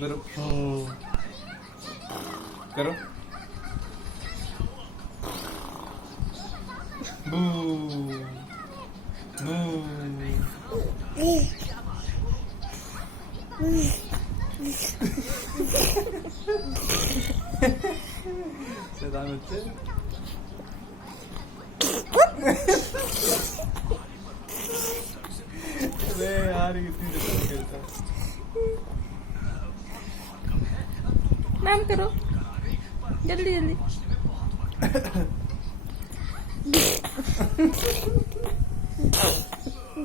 करो करो बू बू शैतान बच्चे अबे यार कितनी देर खेलता नाम करो जल्दी जल्दी